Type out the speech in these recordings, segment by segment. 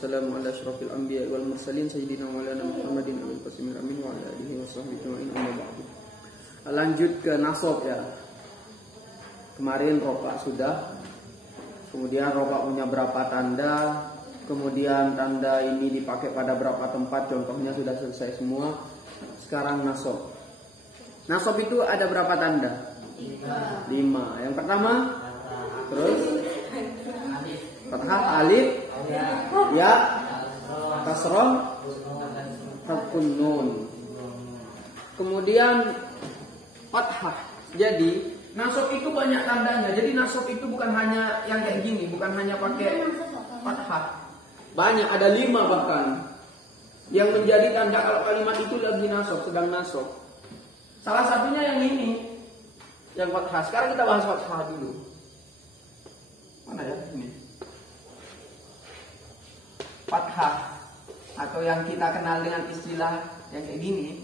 wassalamu ala asyrafil anbiya'i wal mursalin sayyidina maulana Muhammadin abil qasimir amin wa ala alihi washabbihi ajma'in amma ba'du. Lanjut ke nasab ya. Kemarin rofa sudah. Kemudian rofa punya berapa tanda? Kemudian tanda ini dipakai pada berapa tempat? Contohnya sudah selesai semua. Sekarang nasab. Nasab itu ada berapa tanda? 5. Yang pertama, terus fathah, alif, ya, kasrah, harfun nun. Kemudian fathah. Jadi nasab itu banyak tandanya. Jadi nasab itu bukan hanya yang kayak gini, bukan hanya pakai fathah. Banyak, ada 5 bahkan yang menjadi tanda kalau kalimat itu lagi nasab, sedang nasab. Salah satunya yang ini, yang fathah. Sekarang kita bahas fathah dulu. Mana ya ini? Fathah atau yang kita kenal dengan istilah yang kayak gini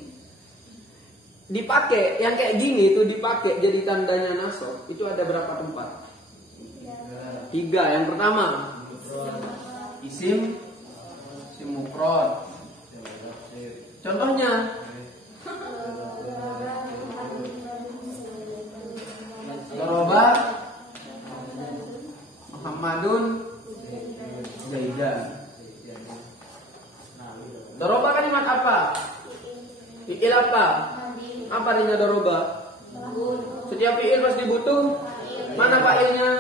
dipakai, yang kayak gini itu dipakai jadi tandanya nasab. Itu ada berapa tempat? 3. Yang pertama isim mufrad. Contohnya Daraba Muhammadun Zaidan. Daraba kalimat apa? Fi'il apa? Apa artinya daraba? Setiap fi'il pasti butuh. Mana fa'ilnya?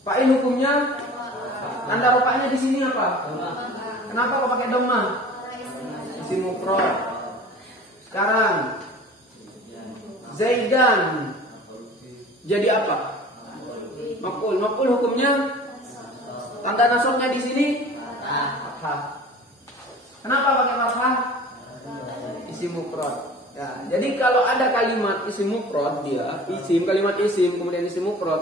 Fa'il hukumnya? Tanda rofa'nya di sini apa? Kenapa kok pakai dhammah? Isim mufrad. Sekarang Zaidan jadi apa? Maf'ul. Maf'ul hukumnya? Tanda nasabnya di sini? Fathah. Kenapa pakai fathah? Isim mufrad. Ya, jadi kalau ada kalimat isim mufrad, dia isim, kalimat isim, kemudian isim mufrad,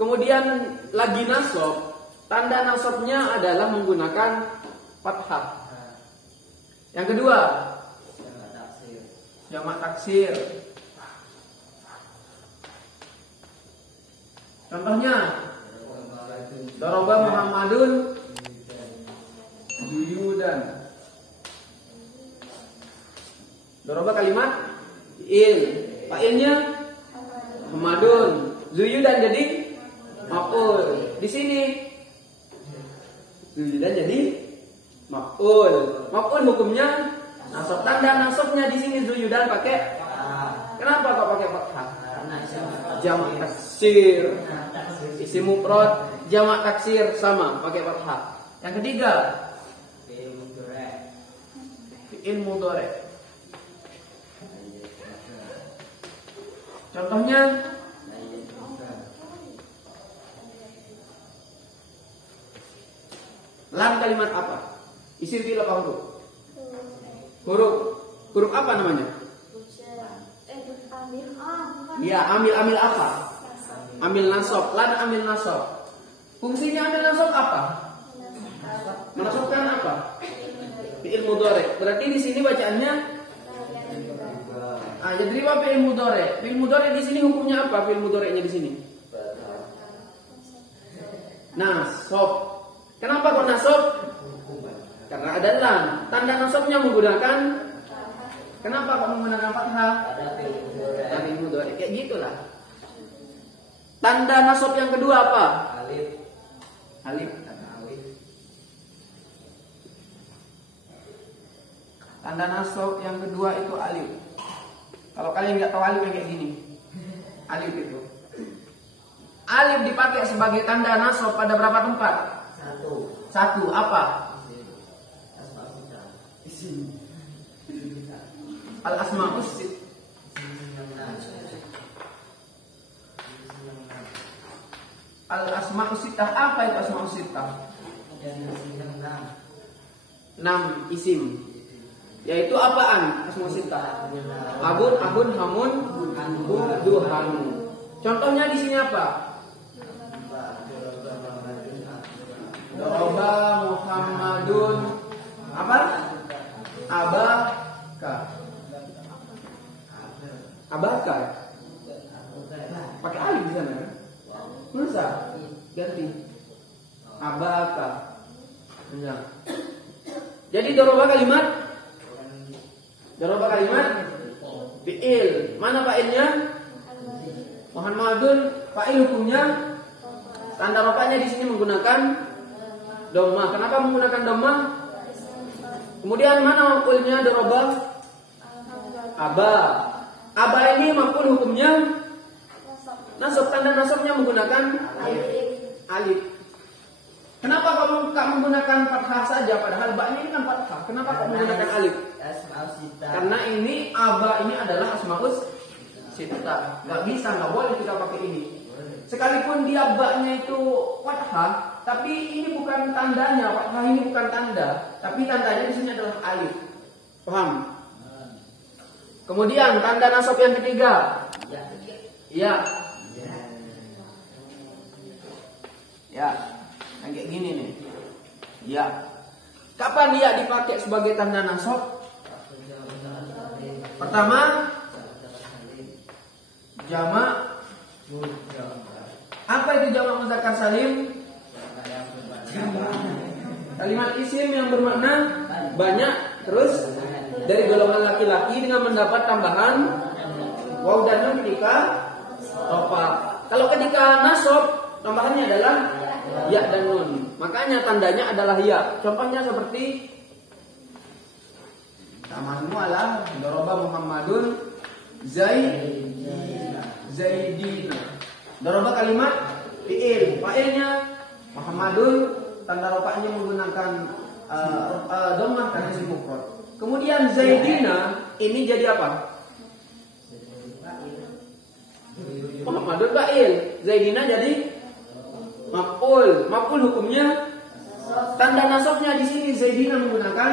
kemudian lagi nasab, tanda nasabnya adalah menggunakan fathah. Yang kedua, jamak taksir. Contohnya Daraba Muhammadun Zuyudan. Daraba kalimat il, fa'ilnya Muhammadun, Zuyudan jadi maf'ul. Di sini Zuyudan jadi maf'ul. Maf'ul hukumnya nasab. Tanda nasabnya di sini Zuyudan pakai. Kenapa kok pakai fathah? Jamak taksir. Isim mufrad jamak taksir sama pakai fathah. Yang ketiga fi'il mudhari. Contohnya lam kalimat apa? Isim fi'il apa huruf? Huruf apa namanya? Ya, amil apa? Amil nasab. Lan amil nasab. Fungsinya amil nasab apa? Menasabkan apa? Fi'il mudhari. Berarti di sini bacaannya yadriba fi'il mudhari. Fi'il mudhari di sini hukumnya apa? Fi'il mudhari'nya di sini nasab. Kenapa kok nasab? Karena ada lam. Tanda nasabnya menggunakan. Kenapa kok menggunakan fathah? Fi'il mudhari. Kayak gitulah. Tanda nasab yang kedua apa? Alif. Tanda nasab yang kedua itu alif. Kalau kalian nggak tahu alif yang kayak gini, alif itu. Alif dipakai sebagai tanda nasab pada berapa tempat? 1. Apa? Isim. Al-asma'us sittah. Al-asma'us sittah. Apa itu asma'us sittah? 6 isim. Yaitu apaan? Asma'us sittah. Abun, hamun, duhanu. Contohnya di sini apa? Daraba Muhammadun apa? Abaka. Pakai alif di sana kan? Masa? Ganti. Abaka. Ya. Jadi doroba kalimat fi'il. Mana fa'ilnya? Muhammadun. Fa'il hukumnya tanda rofanya di sini menggunakan dhammah. Kenapa menggunakan dhammah? Kemudian mana maf'ulnya doroba? Aba. Aba ini maf'ul hukumnya nasab. Tanda nasabnya menggunakan alif. Kenapa kamu tak menggunakan fathah saja padahal ba ini kan fathah? Kenapa kamu menggunakan alif? Karena ini aba ini adalah asmaus sittah. Enggak bisa, enggak boleh kita pakai ini. Sekalipun dia ba-nya itu fathah, tapi ini bukan tandanya. Fathah ini bukan tanda, tapi tandanya di sini adalah alif. Paham? Kemudian tanda nasab yang ketiga. Ya. Ya. Yang kayak gini nih. Ya. Kapan dia dipakai sebagai tanda nasab? Pertama, jamak. Apa itu jamak muzakkar salim? Kalimat isim yang bermakna banyak, terus dari golongan laki-laki dengan mendapat tambahan waw dan nun ketika rofa. Kalau ketika nasab tambahannya adalah ya dan nun. Makanya tandanya adalah ya. Contohnya seperti tamanmu ala doroba Muhammadun Zaidina. Doroba kalimat fi'il. Fa'ilnya Muhammadun, tanda rofanya menggunakan dhammah karena isim mufrad. Kemudian Zaidina ini jadi apa? Muhammadun fa'il. Zaidina jadi maf'ul. Maf'ul hukumnya tanda nasabnya di sini Zaidina menggunakan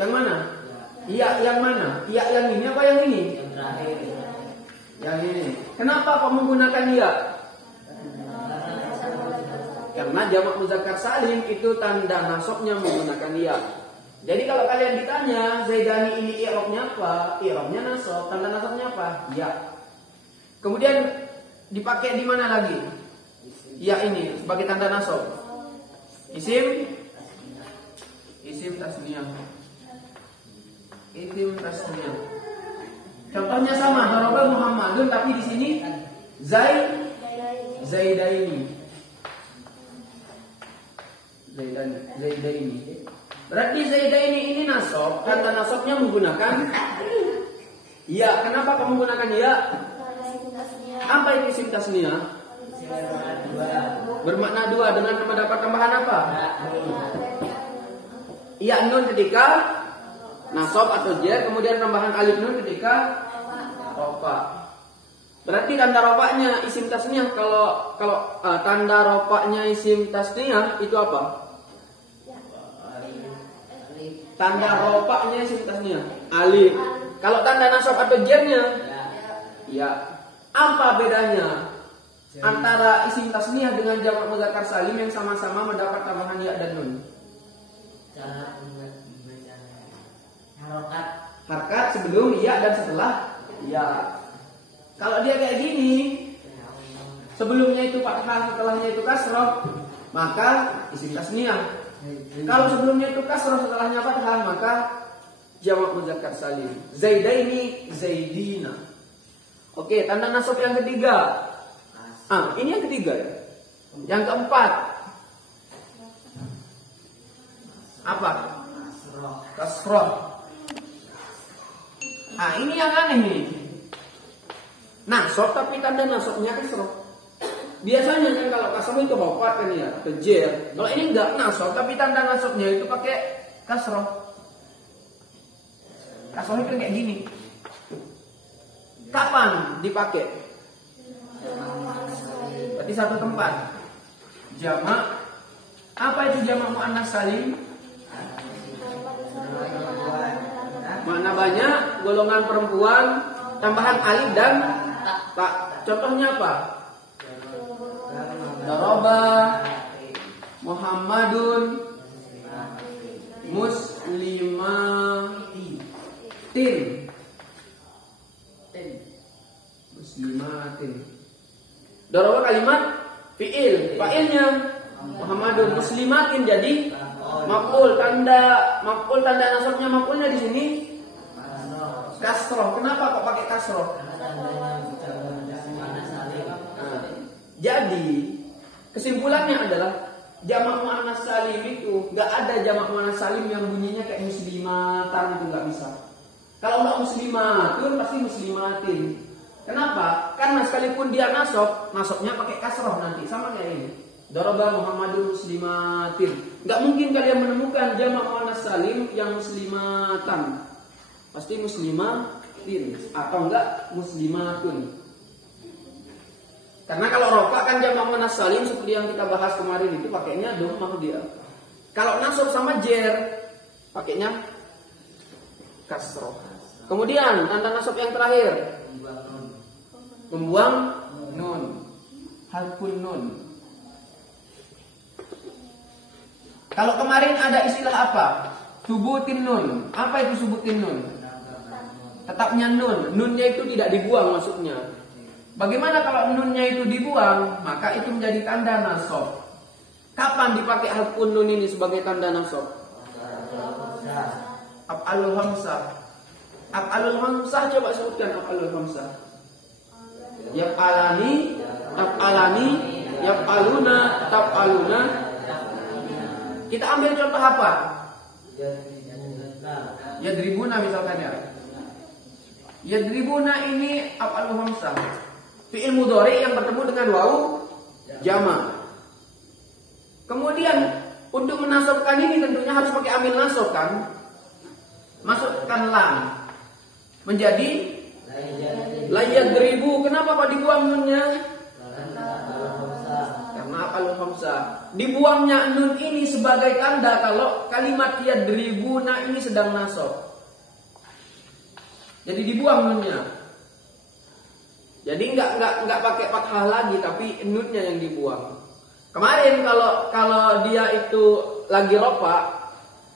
yang mana? Iya, yang mana? Iya, yang ini apa yang ini? Yang terakhir. Yang ini. Kenapa kamu menggunakan iya? Karena jamak muzakkar salim itu tanda nasabnya menggunakan iya. Jadi kalau kalian ditanya Zaidani ini i'rabnya apa? I'rabnya nasab. Tanda nasabnya apa? Iya. Kemudian dipakai di mana lagi? Iya ini sebagai tanda nasab. Isim tasniyah. Isim tasniyah. Contohnya sama, doroba Muhammadun, tapi di sini Zaidaini. Berarti Zaidaini ini nasab, tanda nasabnya menggunakan ya. Kenapa kamu menggunakan ya? Apa itu isim tasniyah? Bermakna dua dengan mendapat tambahan apa? Ya nun ketika nasab atau jar, kemudian tambahan alif nun ketika rofa. Berarti tanda rofanya isim tasniyah. Kalau tanda rofanya isim tasniyah itu apa? Tanda rofanya isim tasniyah alif. Kalau tanda nasab atau jarnya ya. Apa bedanya antara isim tasniyah dengan jamak muzakkar salim yang sama-sama mendapat tambahan ya dan nun? Harkat sebelum ya dan setelah ya. Kalau dia kayak gini, sebelumnya itu fathah, setelahnya itu kasroh, maka isim tasniyah. Kalau sebelumnya itu kasroh, setelahnya fathah, maka jamak muzakkar salim. Zaidaini, Zaidina. Oke, tanda nasab yang ketiga. Ini yang ketiga ya. Yang keempat. Apa? Kasroh. Ini yang aneh nih. Nasab tapi tanda nasabnya kasroh. Biasanya kan kalau kasroh itu bapak kan ya, atau jer. Kalau ini enggak nasab tapi tanda nasabnya itu pakai kasroh. Kasroh itu kayak gini. Kapan dipakai? Berarti satu tempat. Jamak. Apa itu jamak muannats salim? Mana banyak golongan perempuan, tambahan alif dan tak. Contohnya apa? Doroba Muhammadun muslimatin. Muslimatin. Doroba kalimat fi'il. Fa'ilnya Muhammadun. Muslimatin jadi maf'ul. Tanda nasabnya maf'ulnya di sini kasroh. Kenapa kok pakai kasroh? Jadi kesimpulannya adalah jamak muannas salim itu nggak ada jamak muannas salim yang bunyinya kayak muslimatan, itu nggak bisa. Kalau nggak muslimatun pasti muslimatin. Kenapa? Karena sekalipun dia nasabnya pakai kasroh nanti, sama kayak ini. Daraba Muhammadun muslimatin. Nggak mungkin kalian menemukan jamak muannas salim yang muslimatan. Pasti muslimatin atau enggak muslimatun. Karena kalau rofa kan jamak muannas salim seperti yang kita bahas kemarin itu pakainya dhammah dia. Kalau nasab sama jer pakainya kasroh. Kemudian tanda nasab yang terakhir membuang nun, harfun nun. Kalau kemarin ada istilah apa? Subutin nun. Apa itu subutin nun? Tetapnya nun. Nunnya itu tidak dibuang maksudnya. Bagaimana kalau nunnya itu dibuang? Maka itu menjadi tanda nasab. Kapan dipakai harfun nun ini sebagai tanda nasab? Af'alul hamsah. Af'alul hamsah, coba sebutkan af'alul hamsah. Yaf'alani, taf'alani, yaf'aluna, taf'aluna. Kita ambil contoh apa? Yadribuna misalkan ya. Yadribuna ini af'alul hamsah. Fi'il mudhari yang bertemu dengan wawu jama'. Kemudian untuk menasabkan ini tentunya harus pakai amil nasab kan? Masukkan lam. Menjadi la yadribu. Kenapa kok dibuang nunnya? Karena af'alul hamsah. Dibuangnya nun ini sebagai tanda kalau kalimat yadribuna ini sedang nasab. Jadi dibuang nunnya. Jadi nggak pakai fathah lagi, tapi nunnya yang dibuang. Kemarin kalau dia itu lagi rofa,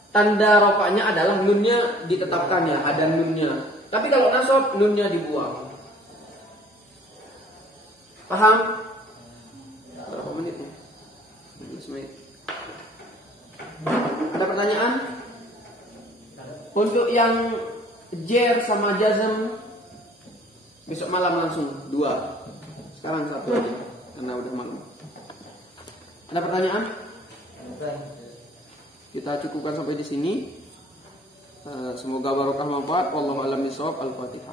tanda rofanya adalah nunnya ditetapkan ya, ada nunnya. Tapi kalau nasab nunnya dibuang. Paham? Berapa menit nih? 15 menit. Ada pertanyaan? Untuk yang jer sama jazm besok malam langsung 2. Sekarang 1 aja karena udah malam. Ada pertanyaan? Kita cukupkan sampai di sini. Semoga barokah manfaat. Wallahu a'lam bishawab. Al-Fatihah.